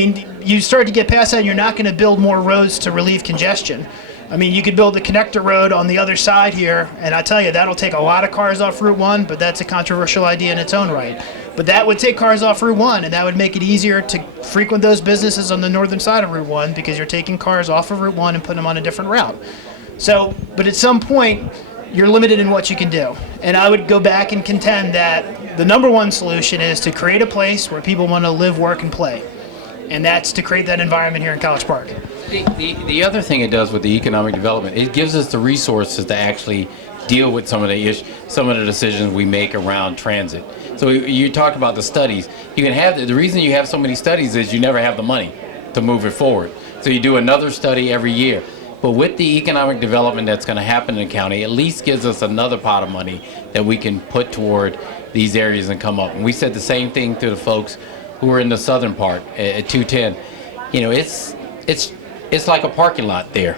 you start to get past that and you're not going to build more roads to relieve congestion. You could build a connector road on the other side here, and I tell you, that'll take a lot of cars off Route 1, but that's a controversial idea in its own right. But that would take cars off Route 1, and that would make it easier to frequent those businesses on the northern side of Route 1, because you're taking cars off of Route 1 and putting them on a different route. So, but at some point, you're limited in what you can do. And I would go back and contend that the number one solution is to create a place where people want to live, work, and play. And that's to create that environment here in College Park. The other thing it does with the economic development, it gives us the resources to actually deal with some of the decisions we make around transit. So you talk about the studies. You can have the reason you have so many studies is you never have the money to move it forward. So you do another study every year. But with the economic development that's going to happen in the county, it at least gives us another pot of money that we can put toward these areas and come up. And we said the same thing to the folks who are in the southern part at 210. It's like a parking lot there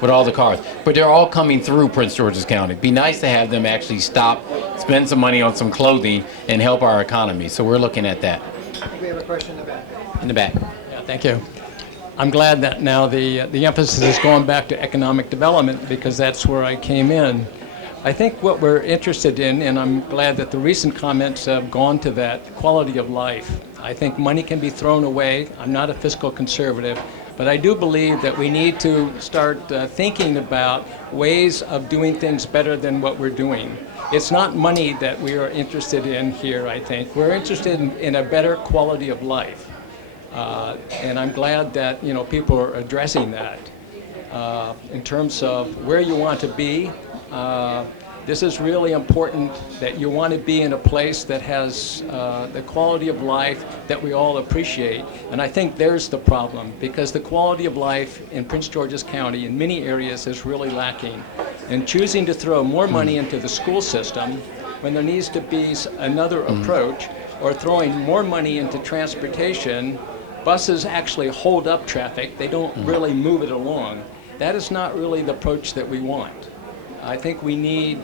with all the cars, but they're all coming through Prince George's County. It'd be nice to have them actually stop, spend some money on some clothing, and help our economy. So we're looking at that. We have a question in the back. In the back. Yeah, thank you. I'm glad that now the emphasis is going back to economic development, because that's where I came in. I think what we're interested in, and I'm glad that the recent comments have gone to that, quality of life. I think money can be thrown away. I'm not a fiscal conservative, but I do believe that we need to start thinking about ways of doing things better than what we're doing. It's not money that we are interested in here, I think. We're interested in a better quality of life. And I'm glad that people are addressing that. In terms of where you want to be, this is really important, that you want to be in a place that has the quality of life that we all appreciate. And I think there's the problem, because the quality of life in Prince George's County in many areas is really lacking. And choosing to throw more money into the school system when there needs to be another approach, or throwing more money into transportation, buses actually hold up traffic. They don't really move it along. That is not really the approach that we want. I think we need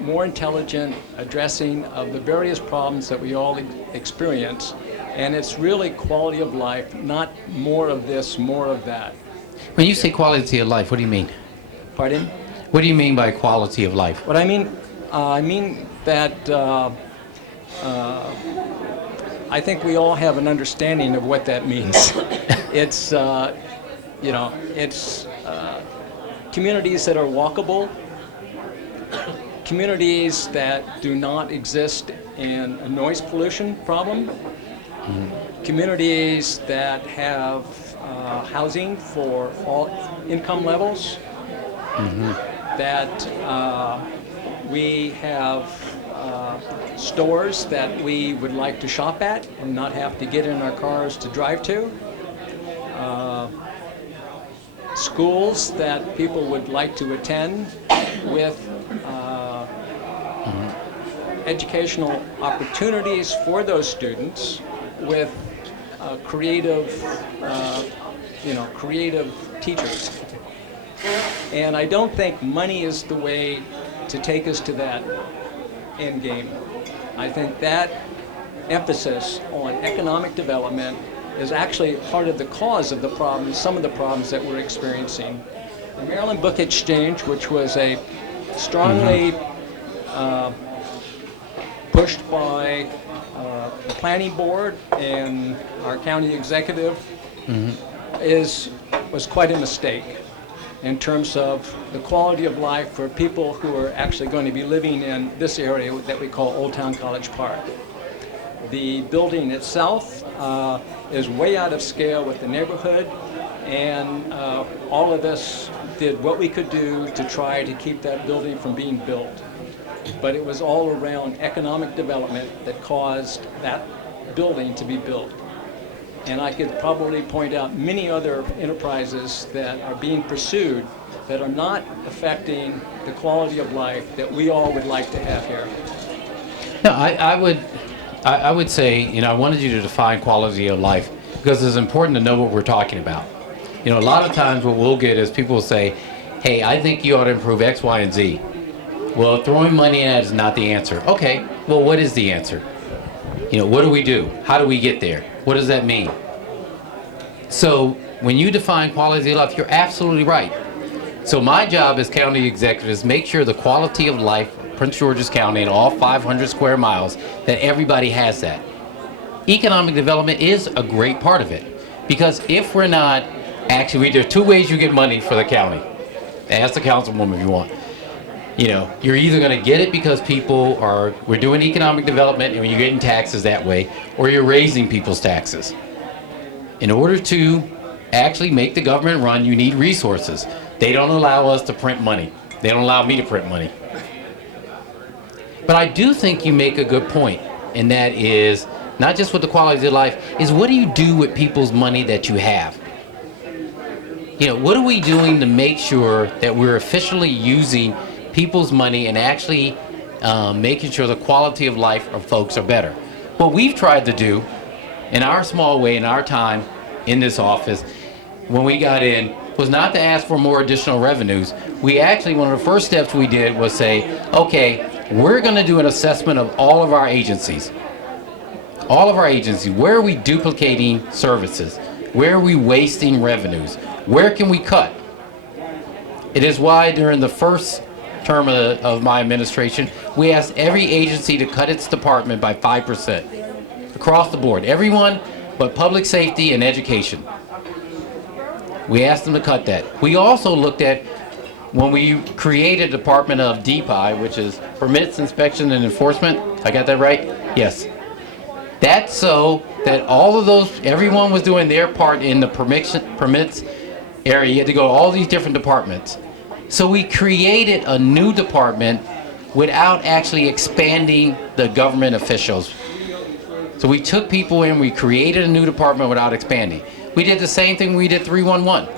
more intelligent addressing of the various problems that we all experience, and it's really quality of life, not more of this, more of that. When you say quality of life, what do you mean? Pardon? What do you mean by quality of life? What I mean that I think we all have an understanding of what that means. It's communities that are walkable, communities that do not exist and a noise pollution problem. Communities that have housing for all income levels. That we have stores that we would like to shop at and not have to get in our cars to drive to. Schools that people would like to attend with educational opportunities for those students with creative teachers. And I don't think money is the way to take us to that end game. I think that emphasis on economic development is actually part of the cause of the problems, some of the problems that we're experiencing. The Maryland Book Exchange, which was a strongly pushed by the planning board and our county executive, was quite a mistake in terms of the quality of life for people who are actually going to be living in this area that we call Old Town College Park. The building itself is way out of scale with the neighborhood, and all of us did what we could do to try to keep that building from being built. But it was all around economic development that caused that building to be built. And I could probably point out many other enterprises that are being pursued that are not affecting the quality of life that we all would like to have here. No, I would say, you know, I wanted you to define quality of life because it's important to know what we're talking about. You know, a lot of times what we'll get is people will say, hey, I think you ought to improve X, Y, and Z. Well, throwing money at it is not the answer. Okay, well, what is the answer? You know, what do we do? How do we get there? What does that mean? So when you define quality of life, you're absolutely right. So my job as county executive is make sure the quality of life Prince George's County and all 500 square miles, that everybody has that. Economic development is a great part of it, because if we're not, actually, there are two ways you get money for the county. Ask the councilwoman if you want. You know, you're either going to get it because we're doing economic development and you're getting taxes that way, or you're raising people's taxes. In order to actually make the government run, you need resources. They don't allow us to print money. They don't allow me to print money. But I do think you make a good point, and that is not just with the quality of life, is what do you do with people's money that you have? You know, what are we doing to make sure that we're efficiently using people's money and actually making sure the quality of life of folks are better? What we've tried to do in our small way, in our time in this office, when we got in, was not to ask for more additional revenues. We actually, one of the first steps we did was say, okay, we're going to do an assessment of all of our agencies. All of our agencies. Where are we duplicating services? Where are we wasting revenues? Where can we cut? It is why during the first term of my administration, we asked every agency to cut its department by 5% across the board. Everyone but public safety and education. We asked them to cut that. We also looked at, when we created the Department of DPI, which is Permits, Inspection, and Enforcement. I got that right? Yes. That's so that all of those, everyone was doing their part in the permits area. You had to go to all these different departments. So we created a new department without actually expanding the government officials. So we took people in, we created a new department without expanding. We did the same thing we did 311.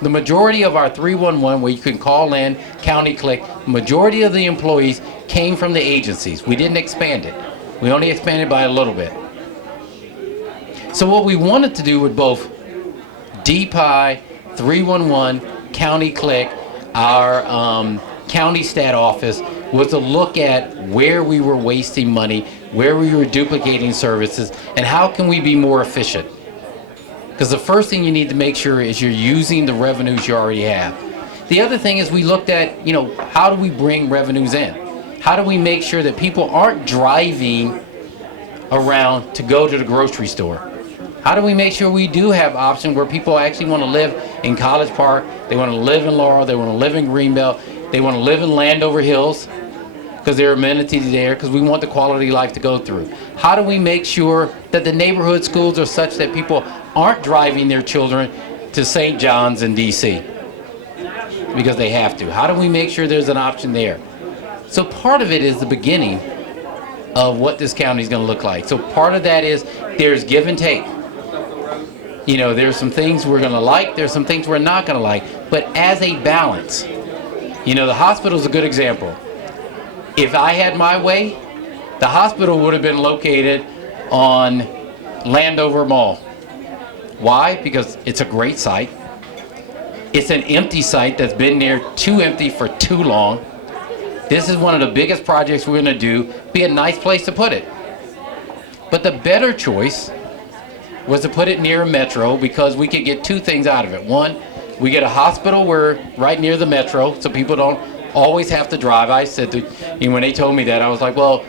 The majority of our 311, where you can call in, county click, the majority of the employees came from the agencies. We didn't expand it. We only expanded by a little bit. So what we wanted to do with both DPI, 311, county click, our county stat office, was to look at where we were wasting money, where we were duplicating services, and how can we be more efficient. Because the first thing you need to make sure is you're using the revenues you already have. The other thing is we looked at, you know, how do we bring revenues in? How do we make sure that people aren't driving around to go to the grocery store? How do we make sure we do have options where people actually want to live in College Park, they want to live in Laurel, they want to live in Greenbelt, they want to live in Landover Hills, because there are amenities there, because we want the quality of life to go through. How do we make sure that the neighborhood schools are such that people aren't driving their children to St. John's in DC because they have to? How do we make sure there's an option there? So part of it is the beginning of what this county is going to look like. So part of that is there's give and take. You know, there's some things we're going to like, there's some things we're not going to like, but as a balance. You know, the hospital is a good example. If I had my way, the hospital would have been located on Landover Mall. Why? Because it's a great site. It's an empty site that's been there too empty for too long. This is one of the biggest projects we're going to do. Be a nice place to put it. But the better choice was to put it near a metro because we could get two things out of it. One, we get a hospital right near the metro, so people don't always have to drive. I said to, when they told me that, I was like, well,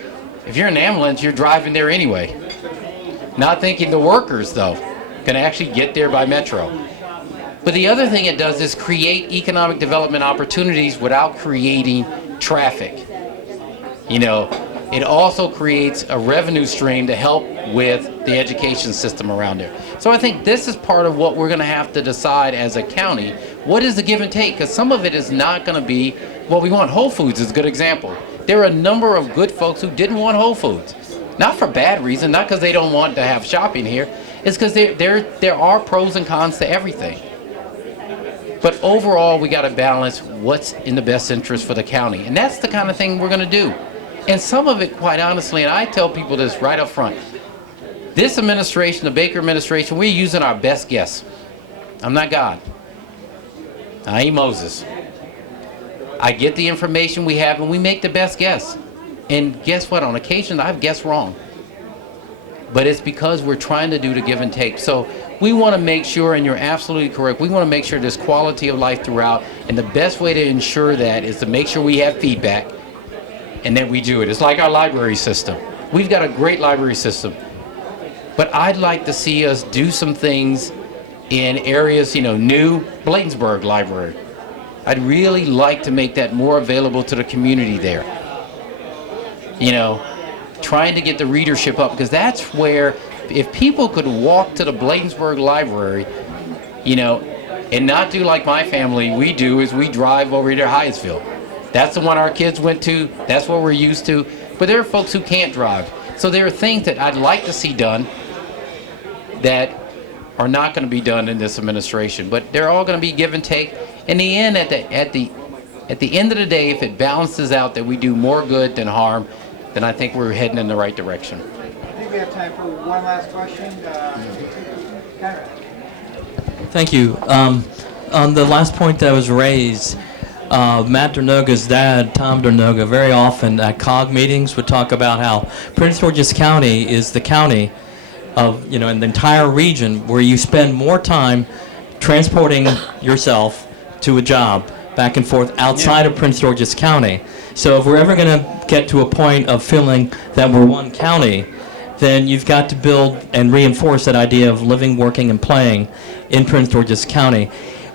if you're an ambulance, you're driving there anyway. Not thinking the workers, though, can actually get there by metro. But the other thing it does is create economic development opportunities without creating traffic. You know, it also creates a revenue stream to help with the education system around there. So I think this is part of what we're going to have to decide as a county. What is the give and take? Because some of it is not going to be what we want. Whole Foods is a good example. There are a number of good folks who didn't want Whole Foods. Not for bad reason, not because they don't want to have shopping here. It's because there are pros and cons to everything. But overall, we got to balance what's in the best interest for the county. And that's the kind of thing we're going to do. And some of it, quite honestly, and I tell people this right up front, this administration, the Baker administration, we're using our best guess. I'm not God. I ain't Moses. I get the information we have and we make the best guess. And guess what? On occasion, I've guessed wrong. But it's because we're trying to do the give and take. So we want to make sure, and you're absolutely correct, we want to make sure there's quality of life throughout. And the best way to ensure that is to make sure we have feedback and that we do it. It's like our library system. We've got a great library system. But I'd like to see us do some things in areas, you know, new Bladensburg Library. I'd really like to make that more available to the community there. You know, trying to get the readership up, because that's where, if people could walk to the Bladensburg Library, you know, and not do like my family, we do, is we drive over to Hyattsville. That's the one our kids went to, that's what we're used to, but there are folks who can't drive. So there are things that I'd like to see done that are not going to be done in this administration, but they're all going to be give and take. In the end, at the end of the day, if it balances out that we do more good than harm, then I think we're heading in the right direction. I think we have time for one last question. Conrad. Thank you. On the last point that was raised, Matt Dernoga's dad, Tom Dernoga, very often at COG meetings would talk about how Prince George's County is the county of, you know, in the entire region where you spend more time transporting yourself to a job back and forth outside of Prince George's County. So if we're ever going to get to a point of feeling that we're one county, then you've got to build and reinforce that idea of living, working, and playing in Prince George's County.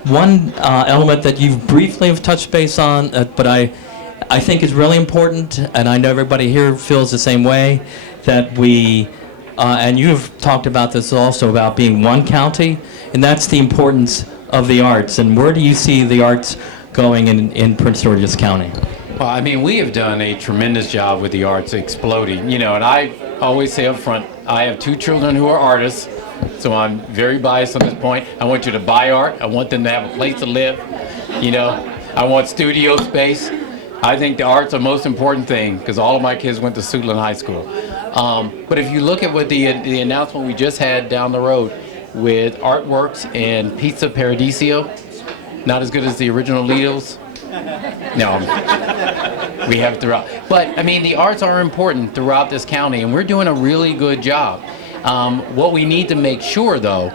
One element that you've briefly have touched base on, but I think is really important, and I know everybody here feels the same way, that we, and you've talked about this also, about being one county, and that's the importance of the arts. And where do you see the arts going in Prince George's County? Well, I mean, we have done a tremendous job with the arts exploding, you know, and I always say up front, I have two children who are artists, so I'm very biased on this point. I want you to buy art. I want them to have a place to live, you know. I want studio space. I think the art's the most important thing, because all of my kids went to Suitland High School. But if you look at what the announcement we just had down the road with Artworks and Pizza Paradiso, not as good as the original Lido's. No, we have throughout. But I mean, the arts are important throughout this county, and we're doing a really good job. What we need to make sure, though,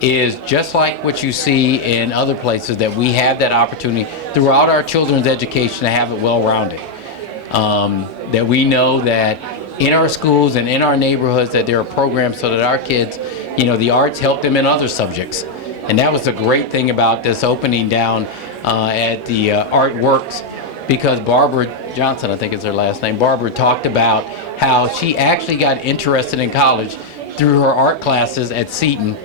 is just like what you see in other places, that we have that opportunity throughout our children's education to have it well-rounded. That we know that in our schools and in our neighborhoods that there are programs so that our kids, you know, the arts help them in other subjects. And that was the great thing about this opening down at the Artworks, because Barbara Johnson, I think is her last name, Barbara talked about how she actually got interested in college through her art classes at Seton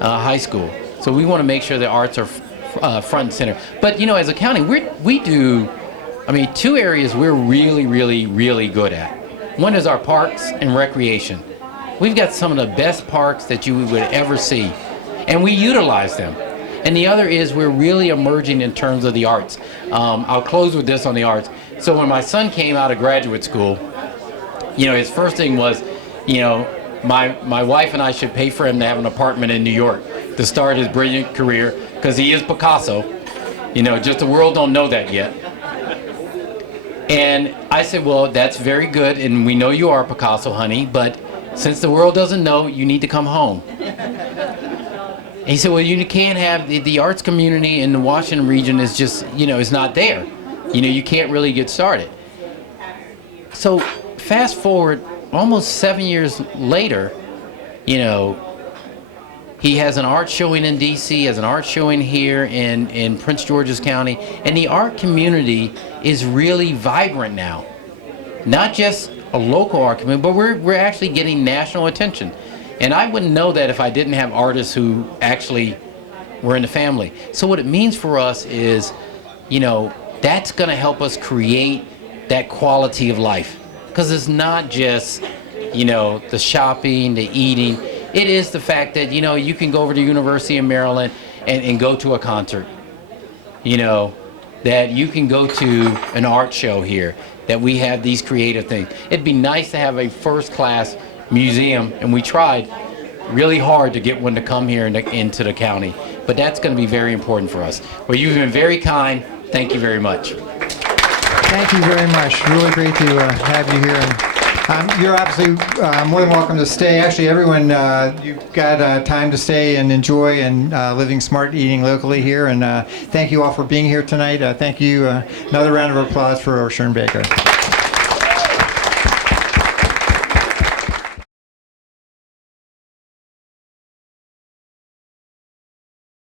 High School. So we want to make sure the arts are front and center. But you know, as a county, we do, I mean, two areas we're really, really, really good at. One is our parks and recreation. We've got some of the best parks that you would ever see, and we utilize them. And the other is we're really emerging in terms of the arts. I'll close with this on the arts. So when my son came out of graduate school, you know, his first thing was, you know, my wife and I should pay for him to have an apartment in New York to start his brilliant career, because he is Picasso. You know, just the world don't know that yet. And I said, well, that's very good, and we know you are Picasso, honey, but since the world doesn't know, you need to come home. And he said, well, you can't have, the arts community in the Washington region is just, you know, is not there. You know, you can't really get started. So fast forward almost 7 years later, you know, he has an art showing in DC, has an art showing here in Prince George's County, and the art community is really vibrant now. Not just a local art community, but we're actually getting national attention. And I wouldn't know that if I didn't have artists who actually were in the family. So what it means for us is, you know, that's going to help us create that quality of life. Because it's not just, you know, the shopping, the eating. It is the fact that, you know, you can go over to University of Maryland and go to a concert. You know, that you can go to an art show here, that we have these creative things. It'd be nice to have a first-class museum, and we tried really hard to get one to come here into the county. But that's going to be very important for us. Well, you've been very kind. Thank you very much. Thank you very much. Really great to have you here. And you're obviously more than welcome to stay. Actually, everyone, you've got time to stay and enjoy and living smart, eating locally here. And thank you all for being here tonight. Thank you. Another round of applause for O'Shearn Baker.